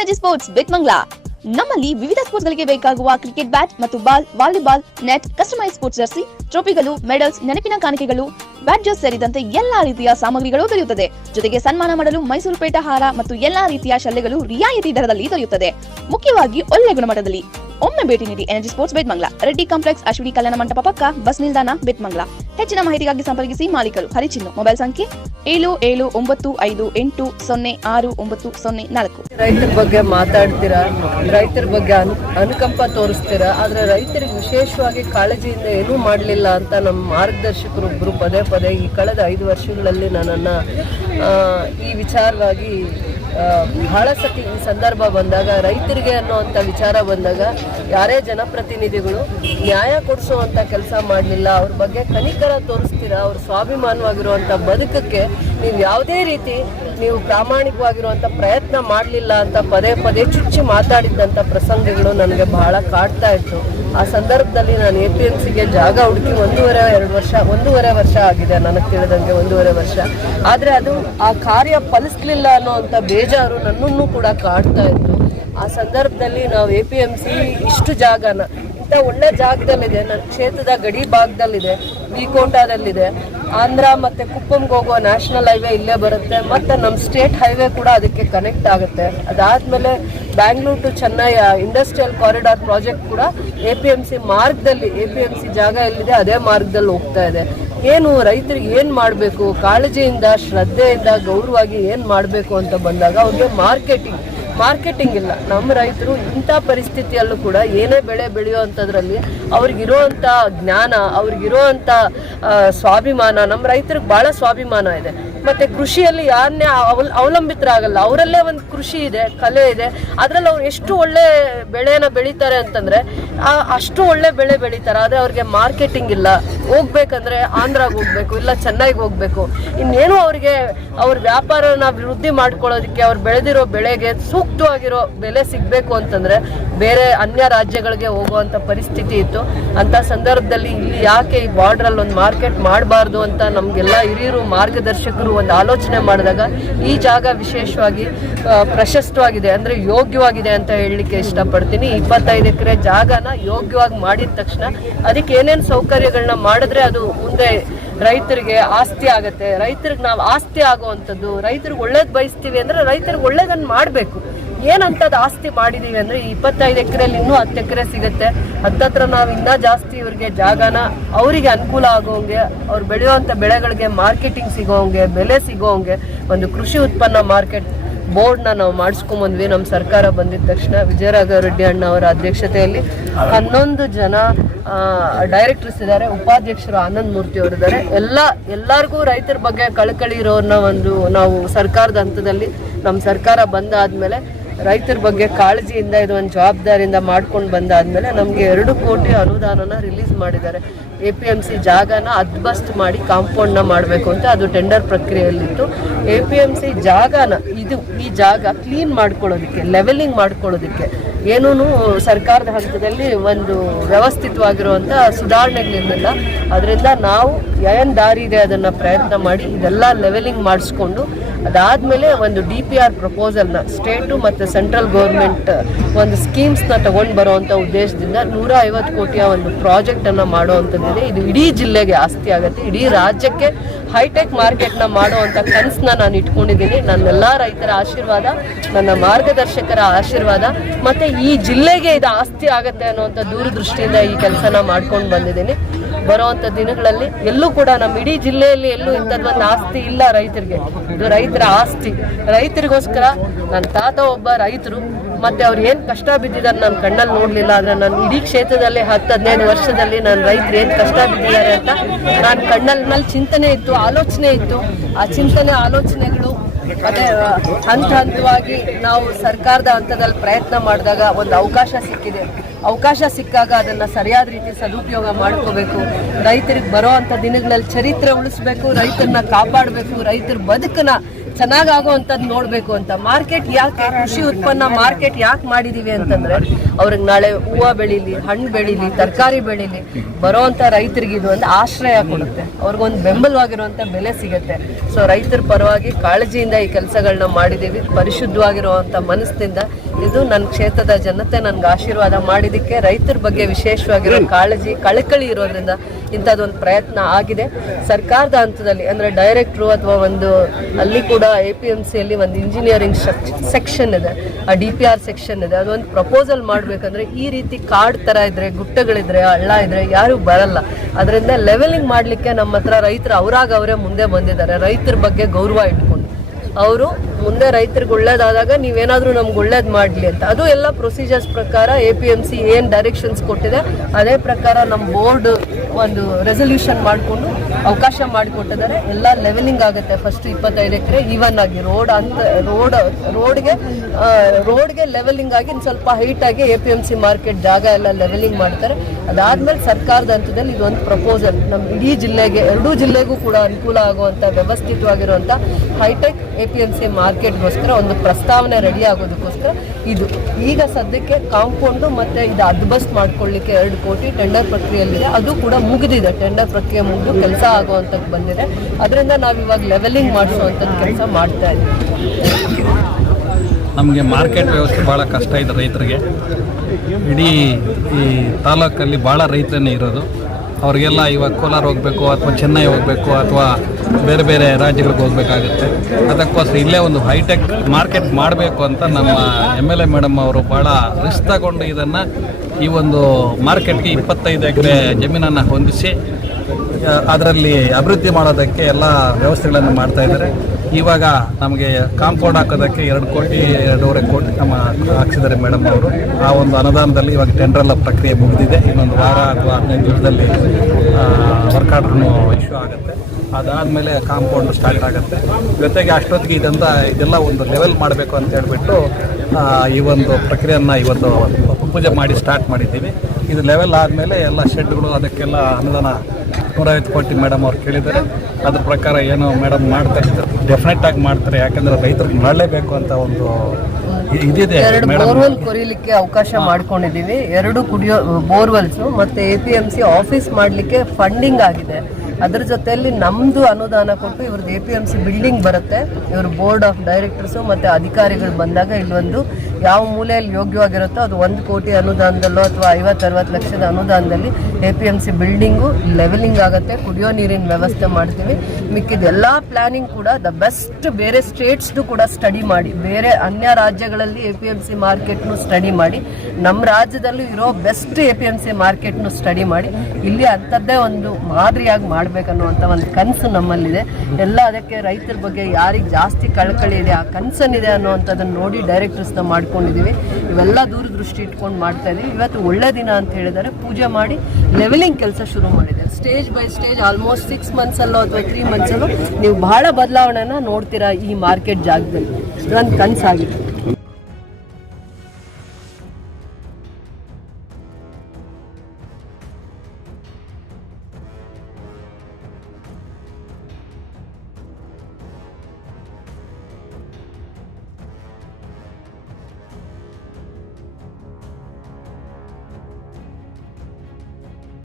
Energy sports ಬಿಟ್ಮಂಗ್ಲಾ ನಮ್ಮಲ್ಲಿ ವಿವಿಧ sports ಗಳಿಗೆ ಬೇಕಾಗುವ ಕ್ರಿಕೆಟ್ ಬ್ಯಾಟ್ ಮತ್ತು ball, volleyball, net customise sports jersey, ಟ್ರೋಫಿಗಳು, medals, ನೆನಪಿನ ಕಾಣಿಕೆಗಳು ಬ್ಯಾಡ್ಜಸ್ ಸೇರಿದಂತೆ ಎಲ್ಲಾ ರೀತಿಯ ಸಾಮಗ್ರಿಗಳು ದೊರೆಯುತ್ತದೆ. ಜೊತೆಗೆ ಸನ್ಮಾನ ಮಾಡಲು ಮೈಸೂರು ಪೇಟ ಹಾರ ಮತ್ತು ಎಲ್ಲಾ ರೀತಿಯ ಶಲ್ಯಗಳು ರಿಯಾಯಿತಿ ದರದಲ್ಲಿ ದೊರೆಯುತ್ತದೆ. ಮುಖ್ಯವಾಗಿ ಒಳ್ಳೆ ಗುಣಮಟ್ಟದಲ್ಲಿ. ಒಮ್ಮೆ ಭೇಟಿ ನೀಡಿ energy sports Betamangala Reddy complex Ashwini Kalyana Mantapa ಪಕ್ಕ ಬಸ್ ನಿಲ್ದಾಣ ಬೆಟ್ಮಂಗ್ಲಾ ಹೆಚ್ಚಿನ ಮಾಹಿತಿಗಾಗಿ ಸಂಪರ್ಕಿಸಿ ಮಾಲೀಕರು. ಹರಿಚಿನ್ನ ಮೊಬೈಲ್ ಸಂಖ್ಯೆ ಏಳು ಏಳು, ಒಂಬತ್ತು, ಐದು, ಎಂಟು, ಸೊನ್ನೆ, ಆರು, ಒಂಬತ್ತು, ಸೊನ್ನೆ, ನಾಲ್ಕು. ರೈತರ ಬಗ್ಗೆ ಮಾತಾಡ್ತೀರಾ? ರೈತರ ಬಗ್ಗೆ ಅನು, ಅನುಕಂಪ ತೋರಿಸ್ತೀರಾ? ಆದ್ರೆ ರೈತರಿಗೆ ವಿಶೇಷವಾಗಿ ಕಾಳಜಿಯಿಂದ ಏನೂ ಮಾಡಲಿಲ್ಲ ಅಂತ ನಮ್ಮ ಮಾರ್ಗದರ್ಶಕರು ಒಬ್ಬರು ಪದೇ ಪದೇ ಈ ಕಳೆದ ಐದು ವರ್ಷಗಳಲ್ಲಿ ನನ್ನನ್ನು ಈ ವಿಚಾರವಾಗಿ ಬಹಳ ಸತಿ ಈ ಸಂದರ್ಭ ಬಂದಾಗ, ರೈತರಿಗೆ ಅನ್ನುವಂಥ ವಿಚಾರ ಬಂದಾಗ ಯಾರೇ ಜನಪ್ರತಿನಿಧಿಗಳು ನ್ಯಾಯ ಕೊಡಿಸುವಂಥ ಕೆಲಸ ಮಾಡಲಿಲ್ಲ, ಅವ್ರ ಬಗ್ಗೆ ಕನಿಕರ ತೋರಿಸ್ತೀರಾ, ಅವ್ರ ಸ್ವಾಭಿಮಾನವಾಗಿರುವಂಥ ಬದುಕಕ್ಕೆ ನೀವು ಯಾವುದೇ ರೀತಿ ನೀವು ಪ್ರಾಮಾಣಿಕವಾಗಿರುವಂಥ ಪ್ರಯತ್ನ ಮಾಡಲಿಲ್ಲ ಅಂತ ಪದೇ ಪದೇ ಚುಚ್ಚಿ ಮಾತಾಡಿದ್ದಂಥ ಪ್ರಸಂಗಗಳು ನನಗೆ ಬಹಳ ಕಾಡ್ತಾ ಇತ್ತು. ಆ ಸಂದರ್ಭದಲ್ಲಿ ನಾನು ಎ ಪಿ ಎಂ ಸಿಗೆ ಜಾಗ ಹುಡುಕಿ ಒಂದೂವರೆ, ಎರಡು ವರ್ಷ, ಒಂದೂವರೆ ವರ್ಷ ಆಗಿದೆ ನನಗೆ ತಿಳಿದಂಗೆ ಒಂದೂವರೆ ವರ್ಷ. ಆದರೆ ಅದು ಆ ಕಾರ್ಯ ಫಲಿಸ್ಲಿಲ್ಲ ಅನ್ನೋವಂಥ ಬೇಜಾರು ನನ್ನನ್ನು ಕೂಡ ಕಾಡ್ತಾ ಇತ್ತು. ಆ ಸಂದರ್ಭದಲ್ಲಿ ನಾವು ಎ ಪಿ ಎಂ ಸಿ ಇಷ್ಟು ಜಾಗನ ಇಂಥ ಒಳ್ಳೆ ಜಾಗದಲ್ಲಿದೆ. ನನ್ನ ಕ್ಷೇತ್ರದ ಗಡಿ ಭಾಗದಲ್ಲಿದೆ. ವಿಕೋಟಾದಲ್ಲಿದೆ ಆಂಧ್ರ ಮತ್ತು ಕುಪ್ಪಂಗೆ ಹೋಗುವ ನ್ಯಾಷನಲ್ ಹೈವೇ ಇಲ್ಲೇ ಬರುತ್ತೆ. ಮತ್ತು ನಮ್ಮ ಸ್ಟೇಟ್ ಹೈವೇ ಕೂಡ ಅದಕ್ಕೆ ಕನೆಕ್ಟ್ ಆಗುತ್ತೆ. ಅದಾದಮೇಲೆ Bangalore to Chennai industrial corridor project ಕೂಡ ಎ ಪಿ ಎಂ ಸಿ ಮಾರ್ಗದಲ್ಲಿ ಎ ಪಿ ಎಂ ಸಿ ಜಾಗ ಎಲ್ಲಿದೆ ಅದೇ ಮಾರ್ಗದಲ್ಲಿ ಹೋಗ್ತಾ ಇದೆ. ಏನು ರೈತರಿಗೆ ಏನು ಮಾಡಬೇಕು? ಕಾಳಜಿಯಿಂದ, ಶ್ರದ್ಧೆಯಿಂದ, ಗೌರವವಾಗಿ ಏನು ಮಾಡಬೇಕು ಅಂತ ಬಂದಾಗ ಅವ್ರಿಗೆ ಮಾರ್ಕೆಟಿಂಗ್ ಮಾರ್ಕೆಟಿಂಗ್ ಇಲ್ಲ. ನಮ್ಮ ರೈತರು ಇಂಥ ಪರಿಸ್ಥಿತಿಯಲ್ಲೂ ಕೂಡ ಏನೇ ಬೆಳೆ ಅವ್ರಿಗಿರುವಂಥ ಜ್ಞಾನ ಅವ್ರಿಗಿರೋ ಅಂಥ ಸ್ವಾಭಿಮಾನ ನಮ್ಮ ರೈತರಿಗೆ ಭಾಳ ಸ್ವಾಭಿಮಾನ ಇದೆ. ಮತ್ತು ಕೃಷಿಯಲ್ಲಿ ಯಾರನ್ನೇ ಅವಲ್, ಅವಲಂಬಿತರಾಗಲ್ಲ. ಅವರಲ್ಲೇ ಒಂದು ಕೃಷಿ ಇದೆ, ಕಲೆ ಇದೆ. ಅದರಲ್ಲಿ ಅವ್ರು ಎಷ್ಟು ಒಳ್ಳೆ ಬೆಳೆನ ಬೆಳೀತಾರೆ ಅಂತಂದರೆ ಅಷ್ಟು ಒಳ್ಳೆ ಬೆಳೆ ಬೆಳೀತಾರೆ. ಆದರೆ ಅವ್ರಿಗೆ ಮಾರ್ಕೆಟಿಂಗ್ ಇಲ್ಲ. ಹೋಗ್ಬೇಕಂದ್ರೆ ಆಂಧ್ರಾಗೆ ಹೋಗ್ಬೇಕು, ಇಲ್ಲ ಚೆನ್ನೈಗೆ ಹೋಗ್ಬೇಕು. ಇನ್ನೇನು ಅವ್ರಿಗೆ, ಅವ್ರ ವ್ಯಾಪಾರನ ಅಭಿವೃದ್ಧಿ ಮಾಡ್ಕೊಳ್ಳೋದಕ್ಕೆ, ಅವ್ರು ಬೆಳೆದಿರೋ ಬೆಳೆಗೆ ಸೂಕ್ತವಾಗಿರೋ ಬೆಲೆ ಸಿಗಬೇಕು ಅಂತಂದ್ರೆ ಬೇರೆ ಅನ್ಯ ರಾಜ್ಯಗಳಿಗೆ ಹೋಗುವಂಥ ಪರಿಸ್ಥಿತಿ ಇತ್ತು. ಅಂತ ಸಂದರ್ಭದಲ್ಲಿ ಇಲ್ಲಿ ಯಾಕೆ ಈ ಬಾರ್ಡ್ರಲ್ಲಿ ಒಂದು ಮಾರ್ಕೆಟ್ ಮಾಡಬಾರ್ದು ಅಂತ ನಮಗೆಲ್ಲ ಹಿರಿಯರು ಮಾರ್ಗದರ್ಶಕರು ಒಂದು ಆಲೋಚನೆ ಮಾಡಿದಾಗ ಈ ಜಾಗ ವಿಶೇಷವಾಗಿ ಪ್ರಶಸ್ತವಾಗಿದೆ ಅಂದರೆ ಯೋಗ್ಯವಾಗಿದೆ ಅಂತ ಹೇಳಲಿಕ್ಕೆ ಇಷ್ಟಪಡ್ತೀನಿ. ಇಪ್ಪತ್ತೈದು ಎಕರೆ ಜಾಗನ ಯೋಗ್ಯವಾಗಿ ಮಾಡಿದ ತಕ್ಷಣ ಅದಕ್ಕೆ ಏನೇನು ಸೌಕರ್ಯಗಳನ್ನ ಮಾಡಿದ್ರೆ ಅದು ಮುಂದೆ ರೈತರಿಗೆ ಆಸ್ತಿ ಆಗುತ್ತೆ. ರೈತರಿಗೆ ನಾವು ಆಸ್ತಿ ಆಗುವಂಥದ್ದು, ರೈತರಿಗೆ ಒಳ್ಳೇದು ಬಯಸ್ತೀವಿ ಅಂದರೆ ರೈತರಿಗೆ ಒಳ್ಳೇದನ್ನು ಮಾಡಬೇಕು. ಏನಂತದ್ದು ಆಸ್ತಿ ಮಾಡಿದೀವಿ ಅಂದ್ರೆ ಇಪ್ಪತ್ತೈದು ಎಕರೆಯಲ್ಲಿ ಇನ್ನೂ ಹತ್ತು ಎಕರೆ ಸಿಗುತ್ತೆ. ಹತ್ತತ್ರ ನಾವು ಇನ್ನೂ ಜಾಸ್ತಿ ಇವ್ರಿಗೆ ಜಾಗನ ಅವರಿಗೆ ಅನುಕೂಲ ಆಗೋಂಗೆ, ಅವ್ರು ಬೆಳೆಯುವಂಥ ಬೆಳೆಗಳಿಗೆ ಮಾರ್ಕೆಟಿಂಗ್ ಸಿಗೋಂಗೆ, ಬೆಲೆ ಸಿಗೋಂಗೆ ಒಂದು ಕೃಷಿ ಉತ್ಪನ್ನ ಮಾರ್ಕೆಟ್ ಬೋರ್ಡ್ನ ನಾವು ಮಾಡಿಸ್ಕೊಂಬಂದ್ವಿ ನಮ್ಮ ಸರ್ಕಾರ ಬಂದಿದ ತಕ್ಷಣ ವಿಜಯರಾಘವ ರೆಡ್ಡಿ ಅಣ್ಣ ಅವರ ಅಧ್ಯಕ್ಷತೆಯಲ್ಲಿ ಹನ್ನೊಂದು ಜನ ಡೈರೆಕ್ಟರ್ಸ್ ಇದ್ದಾರೆ ಉಪಾಧ್ಯಕ್ಷರು ಆನಂದ್ ಮೂರ್ತಿ ಅವರು ಇದ್ದಾರೆ ಎಲ್ಲ, ಎಲ್ಲರಿಗೂ ರೈತರ ಬಗ್ಗೆ ಕಳಕಳಿ ಇರೋರನ್ನ ಒಂದು ನಾವು ಸರ್ಕಾರದ ಹಂತದಲ್ಲಿ ನಮ್ಮ ಸರ್ಕಾರ ಬಂದಾದ್ಮೇಲೆ ರೈತರ ಬಗ್ಗೆ ಕಾಳಜಿಯಿಂದ ಇದು ಒಂದು ಜವಾಬ್ದಾರಿಯಿಂದ ಮಾಡ್ಕೊಂಡು ಬಂದಾದ್ಮೇಲೆ ನಮಗೆ ಎರಡು ಕೋಟಿ ಅನುದಾನನ ರಿಲೀಸ್ ಮಾಡಿದ್ದಾರೆ. ಎ ಪಿ ಎಂ ಸಿ ಜಾಗನ ಅದ್ಬಸ್ಟ್ ಮಾಡಿ ಕಾಂಪೌಂಡ್ನ ಮಾಡಬೇಕು ಅಂತ ಅದು ಟೆಂಡರ್ ಪ್ರಕ್ರಿಯೆಯಲ್ಲಿತ್ತು. ಎ ಪಿ ಎಂ ಸಿ ಜಾಗನ ಇದು ಈ ಜಾಗ ಕ್ಲೀನ್ ಮಾಡ್ಕೊಳ್ಳೋದಕ್ಕೆ ಲೆವೆಲಿಂಗ್ ಮಾಡ್ಕೊಳ್ಳೋದಕ್ಕೆ ಏನೂ ಸರ್ಕಾರದ ಹಂತದಲ್ಲಿ ಒಂದು ವ್ಯವಸ್ಥಿತವಾಗಿರುವಂಥ ಸುಧಾರಣೆಗಳಿರಲಿಲ್ಲ ಅದರಿಂದ ನಾವು ಏನು ದಾರಿ ಇದೆ ಅದನ್ನು ಪ್ರಯತ್ನ ಮಾಡಿ ಇದೆಲ್ಲ ಲೆವೆಲಿಂಗ್ ಮಾಡಿಸ್ಕೊಂಡು ಅದಾದಮೇಲೆ ಒಂದು ಡಿ ಪಿ ಆರ್ ಪ್ರಪೋಸಲ್ನ ಸ್ಟೇಟು ಮತ್ತು ಸೆಂಟ್ರಲ್ ಗೌರ್ಮೆಂಟ್ ಒಂದು ಸ್ಕೀಮ್ಸ್ನ ತಗೊಂಡು ಬರೋವಂಥ ಉದ್ದೇಶದಿಂದ ನೂರ ಐವತ್ತು ಕೋಟಿಯ ಒಂದು ಪ್ರಾಜೆಕ್ಟನ್ನು ಮಾಡುವಂಥದ್ದಿದೆ ಇದು ಇಡೀ ಜಿಲ್ಲೆಗೆ ಆಸ್ತಿ ಆಗುತ್ತೆ. ಇಡೀ ರಾಜ್ಯಕ್ಕೆ ಹೈಟೆಕ್ ಮಾರ್ಕೆಟ್ನ ಮಾಡುವಂಥ ಕನಸನ್ನ ನಾನು ಇಟ್ಕೊಂಡಿದ್ದೀನಿ. ನನ್ನೆಲ್ಲ ರೈತರ ಆಶೀರ್ವಾದ, ನನ್ನ ಮಾರ್ಗದರ್ಶಕರ ಆಶೀರ್ವಾದ, ಮತ್ತು ಈ ಜಿಲ್ಲೆಗೆ ಇದು ಆಸ್ತಿ ಆಗುತ್ತೆ ಅನ್ನುವಂಥ ದೂರದೃಷ್ಟಿಯಿಂದ ಈ ಕೆಲಸನ ಮಾಡ್ಕೊಂಡು ಬಂದಿದ್ದೀನಿ. ಬರುವಂಥ ದಿನಗಳಲ್ಲಿ ಎಲ್ಲೂ ಕೂಡ ನಮ್ಮ ಇಡೀ ಜಿಲ್ಲೆಯಲ್ಲಿ ಎಲ್ಲೂ ಇಂಥದ್ದೊಂದು ಆಸ್ತಿ ಇಲ್ಲ ರೈತರಿಗೆ. ಇದು ರೈತರ ಆಸ್ತಿ. ರೈತರಿಗೋಸ್ಕರ ನನ್ನ ತಾತ ಒಬ್ಬ ರೈತರು, ಮತ್ತೆ ಅವ್ರು ಏನು ಕಷ್ಟ ಬಿದ್ದಿದ್ದಾರೆ ನನ್ನ ಕಣ್ಣಲ್ಲಿ ನೋಡಲಿಲ್ಲ, ಆದರೆ ನಾನು ಇಡೀ ಕ್ಷೇತ್ರದಲ್ಲಿ ಹತ್ತು, ಹದಿನೈದು ವರ್ಷದಲ್ಲಿ ನನ್ನ ರೈತರು ಏನು ಕಷ್ಟ ಬಿದ್ದಿದ್ದಾರೆ ಅಂತ ನಾನು ಕಣ್ಣಲ್ಲಿ ಮೇಲೆ ಚಿಂತನೆ ಇತ್ತು, ಆಲೋಚನೆ ಇತ್ತು. ಆ ಚಿಂತನೆ, ಆಲೋಚನೆಗಳು, ಮತ್ತೆ ಹಂತ ಹಂತವಾಗಿ ನಾವು ಸರ್ಕಾರದ ಹಂತದಲ್ಲಿ ಪ್ರಯತ್ನ ಮಾಡಿದಾಗ ಒಂದು ಅವಕಾಶ ಸಿಕ್ಕಿದೆ. ಅವಕಾಶ ಸಿಕ್ಕಾಗ ಅದನ್ನ ಸರಿಯಾದ ರೀತಿ ಸದುಪಯೋಗ ಮಾಡ್ಕೋಬೇಕು. ರೈತರಿಗೆ ಬರೋ ಅಂಥ ದಿನಗಳಲ್ಲಿ ಚರಿತ್ರೆ ಉಳಿಸ್ಬೇಕು ರೈತರನ್ನ ಕಾಪಾಡಬೇಕು, ರೈತರ ಬದುಕನ್ನ ಚೆನ್ನಾಗಾಗುವಂಥದ್ದು ನೋಡಬೇಕು ಅಂತ. ಮಾರ್ಕೆಟ್ ಯಾಕೆ, ಕೃಷಿ ಉತ್ಪನ್ನ ಮಾರ್ಕೆಟ್ ಯಾಕೆ ಮಾಡಿದೀವಿ ಅಂತಂದ್ರೆ, ಅವ್ರಿಗೆ ನಾಳೆ ಹೂವು ಬೆಳೀಲಿ, ಹಣ್ಣು ಬೆಳೀಲಿ, ತರಕಾರಿ ಬೆಳೀಲಿ ಬರೋವಂಥ ರೈತರಿಗೆ ಇದು ಒಂದು ಆಶ್ರಯ ಕೊಡುತ್ತೆ. ಅವ್ರಿಗೊಂದು ಬೆಂಬಲವಾಗಿರುವಂಥ ಬೆಲೆ ಸಿಗುತ್ತೆ. ಸೊ ರೈತರ ಪರವಾಗಿ ಕಾಳಜಿಯಿಂದ ಈ ಕೆಲಸಗಳನ್ನ ಮಾಡಿದ್ದೀವಿ ಪರಿಶುದ್ಧವಾಗಿರುವಂಥ ಮನಸ್ಸಿನಿಂದ ಇದು ನನ್ನ ಕ್ಷೇತ್ರದ ಜನತೆ ನನ್ಗೆ ಆಶೀರ್ವಾದ ಮಾಡಿದ್ದಕ್ಕೆ ರೈತರ ಬಗ್ಗೆ ವಿಶೇಷವಾಗಿರೋ ಕಾಳಜಿ ಕಳಕಳಿ ಇರೋದ್ರಿಂದ ಇಂಥದ್ದೊಂದು ಪ್ರಯತ್ನ ಆಗಿದೆ. ಸರ್ಕಾರದ ಹಂತದಲ್ಲಿ ಅಂದರೆ ಡೈರೆಕ್ಟ್ರು ಅಥವಾ ಒಂದು ಅಲ್ಲಿ ಕೂಡ ಎ ಪಿ ಎಂ ಸಿಯಲ್ಲಿ ಒಂದು ಇಂಜಿನಿಯರಿಂಗ್ ಸೆಕ್ಷನ್ ಇದೆ. ಆ ಡಿ ಪಿ ಆರ್ ಸೆಕ್ಷನ್ ಇದೆ. ಅದೊಂದು ಪ್ರಪೋಸಲ್ ಮಾಡಬೇಕಂದ್ರೆ ಈ ರೀತಿ ಕಾಡ್ ಥರ ಇದ್ರೆ ಗುಟ್ಟಗಳಿದ್ರೆ ಹಳ್ಳ ಇದ್ರೆ ಯಾರು ಬರಲ್ಲ. ಅದರಿಂದ ಲೆವೆಲಿಂಗ್ ಮಾಡಲಿಕ್ಕೆ ನಮ್ಮ ಹತ್ರ ರೈತರು ಅವರಾಗ ಅವರೇ ಮುಂದೆ ಬಂದಿದ್ದಾರೆ. ರೈತರ ಬಗ್ಗೆ ಗೌರವ ಇಟ್ಕೊಂಡು. ಅವರು ಮುಂದೆ ರೈತರಿಗೆ ಒಳ್ಳೇದಾದಾಗ ನೀವೇನಾದರೂ ನಮ್ಗೆ ಒಳ್ಳೇದು ಮಾಡಲಿ ಅಂತ. ಅದು ಎಲ್ಲ ಪ್ರೊಸೀಜರ್ಸ್ ಪ್ರಕಾರ ಎ ಪಿ ಎಂ ಸಿ ಏನು ಡೈರೆಕ್ಷನ್ಸ್ ಕೊಟ್ಟಿದೆ, ಅದೇ ಪ್ರಕಾರ ನಮ್ಮ ಬೋರ್ಡ್ ಒಂದು ರೆಸಲ್ಯೂಷನ್ ಮಾಡಿಕೊಂಡು ಅವಕಾಶ ಮಾಡಿಕೊಟ್ಟಿದ್ದಾರೆ. ಎಲ್ಲ ಲೆವೆಲಿಂಗ್ ಆಗುತ್ತೆ ಫಸ್ಟ್ ಇಪ್ಪತ್ತೈದು ಎಕರೆ ಈವನ್ ಆಗಿ. ರೋಡ್ ಅಂತ ರೋಡ್ ರೋಡ್ಗೆ ರೋಡ್ಗೆ ಲೆವೆಲಿಂಗ್ ಆಗಿ ಸ್ವಲ್ಪ ಹೈಟ್ ಆಗಿ A P M C market ಜಾಗ ಎಲ್ಲ ಲೆವೆಲಿಂಗ್ ಮಾಡ್ತಾರೆ. ಅದಾದ್ಮೇಲೆ ಸರ್ಕಾರದ ಹಂತದಲ್ಲಿ ಇದೊಂದು ಪ್ರಪೋಸಲ್ ನಮ್ಮ ಇಡೀ ಜಿಲ್ಲೆಗೆ, ಎರಡೂ ಜಿಲ್ಲೆಗೂ ಕೂಡ ಅನುಕೂಲ ಆಗುವಂಥ ವ್ಯವಸ್ಥಿತವಾಗಿರುವಂಥ high tech A P M C ಮಾರ್ಕೆಟ್ಗೋಸ್ಕರ ಒಂದು ಪ್ರಸ್ತಾವನೆ ರೆಡಿ ಆಗೋದಕ್ಕೋಸ್ಕರ ಇದು. ಈಗ ಸದ್ಯಕ್ಕೆ ಕಾಂಪೌಂಡು ಮತ್ತು ಇದು ಅದ್ಬಸ್ಟ್ ಮಾಡ್ಕೊಳ್ಳಿಕ್ಕೆ ಎರಡು ಕೋಟಿ ಟೆಂಡರ್ ಪ್ರಕ್ರಿಯೆಯಲ್ಲಿದೆ. ಅದು ಕೂಡ ಮುಗಿದಿದೆ. ಟೆಂಡರ್ ಪ್ರಕ್ರಿಯೆ ಮುಗಿದು ಕೆಲಸ ಆಗುವಂಥದ್ದು ಬಂದಿದೆ. ಅದರಿಂದ ನಾವು ಇವಾಗ ಲೆವೆಲಿಂಗ್ ಮಾಡಿಸುವಂಥದ್ದು ಕೆಲಸ ಮಾಡ್ತಾ ಇದ್ದೀವಿ. ನಮಗೆ ಮಾರ್ಕೆಟ್ ವ್ಯವಸ್ಥೆ ಭಾಳ ಕಷ್ಟ ಇದೆ ರೈತರಿಗೆ. ಇಡೀ ಈ ತಾಲೂಕಲ್ಲಿ ಭಾಳ ರೈತರನ್ನೇ ಇರೋದು. ಅವ್ರಿಗೆಲ್ಲ ಇವಾಗ ಕೋಲಾರ ಹೋಗಬೇಕು ಅಥವಾ ಚೆನ್ನೈ ಹೋಗಬೇಕು ಅಥವಾ ಬೇರೆ ಬೇರೆ ರಾಜ್ಯಗಳಿಗೆ ಹೋಗಬೇಕಾಗುತ್ತೆ. ಅದಕ್ಕೋಸ್ಕರ ಇಲ್ಲೇ ಒಂದು ಹೈಟೆಕ್ ಮಾರ್ಕೆಟ್ ಮಾಡಬೇಕು ಅಂತ ನಮ್ಮ ಎಂ ಎಲ್ ಎ ಮೇಡಮ್ ಅವರು ಭಾಳ ರಿಸ್ಕ್ ತಗೊಂಡು ಇದನ್ನು ಈ ಒಂದು ಮಾರ್ಕೆಟ್ಗೆ ಇಪ್ಪತ್ತೈದು ಎಕರೆ ಜಮೀನನ್ನು ಹೊಂದಿಸಿ ಅದರಲ್ಲಿ ಅಭಿವೃದ್ಧಿ ಮಾಡೋದಕ್ಕೆ ಎಲ್ಲ ವ್ಯವಸ್ಥೆಗಳನ್ನು ಮಾಡ್ತಾ ಇದ್ದಾರೆ. ಇವಾಗ ನಮಗೆ ಕಾಂಪೌಂಡ್ ಹಾಕೋದಕ್ಕೆ ಎರಡು ಕೋಟಿ, ಎರಡೂವರೆ ಕೋಟಿ ನಮ್ಮ ಹಾಕ್ಸಿದ್ದಾರೆ ಮೇಡಮ್ ಅವರು. ಆ ಒಂದು ಅನುದಾನದಲ್ಲಿ ಇವಾಗ ಟೆಂಡರ್ ಪ್ರಕ್ರಿಯೆ ಮುಗಿದಿದೆ. ಇನ್ನೊಂದು ವಾರ ಅಥವಾ ಹದಿನೈದು ದಿನದಲ್ಲಿ ವರ್ಕ್ ಇಶ್ಯೂ ಆಗುತ್ತೆ. ಅದಾದಮೇಲೆ ಕಾಂಪೌಂಡ್ ಸ್ಟಾರ್ಟ್ ಆಗುತ್ತೆ. ಜೊತೆಗೆ ಅಷ್ಟೊತ್ತಿಗೆ ಇದಂತ, ಇದೆಲ್ಲ ಒಂದು ಲೆವೆಲ್ ಮಾಡಬೇಕು ಅಂತ ಹೇಳಿಬಿಟ್ಟು ಈ ಒಂದು ಪ್ರಕ್ರಿಯೆಯನ್ನು ಇವತ್ತು ಪೂಜೆ ಮಾಡಿ ಸ್ಟಾರ್ಟ್ ಮಾಡಿದ್ದೀವಿ. ಇದು ಲೆವೆಲ್ ಆದಮೇಲೆ ಎಲ್ಲ ಶೆಡ್ಗಳು ಅದಕ್ಕೆಲ್ಲ ಅನುದಾನ ನೂರೈವತ್ತು ಕೋಟಿ ಮೇಡಮ್ ಅವ್ರು ಕೇಳಿದ್ದಾರೆ. ಅದ್ರ ಪ್ರಕಾರ ಏನು ಮೇಡಮ್ ಮಾಡ್ತಾರೆ ಡೆಫಿನೆಟ್ ಆಗಿ ಮಾಡ್ತಾರೆ. ಯಾಕಂದ್ರೆ ರೈತರಿಗೆ ಮಾಡಲೇಬೇಕು ಅಂತ ಒಂದು ಇದಿದೆ ಎರಡು ಬೋರ್ವೆಲ್ ಕೊರಿಲಿಕ್ಕೆ ಅವಕಾಶ ಮಾಡ್ಕೊಂಡಿದ್ದೀವಿ. ಎರಡು ಕುಡಿಯೋ ಬೋರ್ವೆಲ್ಸ್ ಮತ್ತೆ A P M C office ಮಾಡಲಿಕ್ಕೆ ಫಂಡಿಂಗ್ ಆಗಿದೆ. ಅದ್ರ ಜೊತೆಯಲ್ಲಿ ನಮ್ದು ಅನುದಾನ ಕೊಟ್ಟು ಇವ್ರದ್ದು A P M C building ಬರುತ್ತೆ. ಇವ್ರ ಬೋರ್ಡ್ ಆಫ್ ಡೈರೆಕ್ಟರ್ಸು ಮತ್ತೆ ಅಧಿಕಾರಿಗಳು ಬಂದಾಗ ಇಲ್ಲೊಂದು ಯಾವ ಮೂಲೆಯಲ್ಲಿ ಯೋಗ್ಯವಾಗಿರುತ್ತೋ ಅದು ಒಂದು ಕೋಟಿ ಅನುದಾನದಲ್ಲೋ ಅಥವಾ ಐವತ್ತು ಅರವತ್ತು ಲಕ್ಷದ ಅನುದಾನದಲ್ಲಿ A P M C building levelling ಆಗುತ್ತೆ. ಕುಡಿಯೋ ನೀರಿನ ವ್ಯವಸ್ಥೆ ಮಾಡ್ತೀವಿ. ಮಿಕ್ಕಿದ ಎಲ್ಲ ಪ್ಲಾನಿಂಗ್ ಕೂಡ ದ ಬೆಸ್ಟ್ ಬೇರೆ ಸ್ಟೇಟ್ಸ್ದು ಕೂಡ ಸ್ಟಡಿ ಮಾಡಿ. ಬೇರೆ ಅನ್ಯ ರಾಜ್ಯಗಳಲ್ಲಿ ಎ ಪಿ ಎಂ ಸಿ ಮಾರ್ಕೆಟ್ನು ಸ್ಟಡಿ ಮಾಡಿ. ನಮ್ಮ ರಾಜ್ಯದಲ್ಲೂ ಇರೋ best A P M C ಮಾರ್ಕೆಟ್ನು study ಮಾಡಿ. ಇಲ್ಲಿ ಅಂಥದ್ದೇ ಒಂದು ಮಾದರಿಯಾಗಿ ಮಾಡಬೇಕನ್ನುವಂಥ ಒಂದು ಕನಸು ನಮ್ಮಲ್ಲಿದೆ. ಎಲ್ಲ ಅದಕ್ಕೆ ರೈತರ ಬಗ್ಗೆ ಯಾರಿಗೆ ಜಾಸ್ತಿ ಕಳಕಳಿ ಇದೆ, ಆ ಕನಸನ್ನಿದೆ ಅನ್ನುವಂಥದ್ದನ್ನು ನೋಡಿ ಡೈರೆಕ್ಟರ್ಸ್ನ ಮಾಡ್ಕೊಂಡಿದ್ದೀವಿ ಇವೆಲ್ಲ ದೂರದೃಷ್ಟಿ ಇಟ್ಕೊಂಡು ಮಾಡ್ತಾ ಇದ್ದೀವಿ ಇವತ್ತು ಒಳ್ಳೆ ದಿನ ಅಂತ ಹೇಳಿದರೆ ಪೂಜೆ ಮಾಡಿ ಲೆವೆಲಿಂಗ್ ಕೆಲಸ ಶುರು ಮಾಡಿದೆ stage by stage almost six ಮಂತ್ಸಲ್ಲೋ ಅಥವಾ ತ್ರೀ ಮಂತ್ಸಲ್ಲೋ ನೀವು ಬಹಳ ಬದಲಾವಣೆನ ನೋಡ್ತೀರಾ ಈ ಮಾರ್ಕೆಟ್ ಜಾಗದಲ್ಲಿ. ನನ್ನ ಕನಸಾಗಿದೆ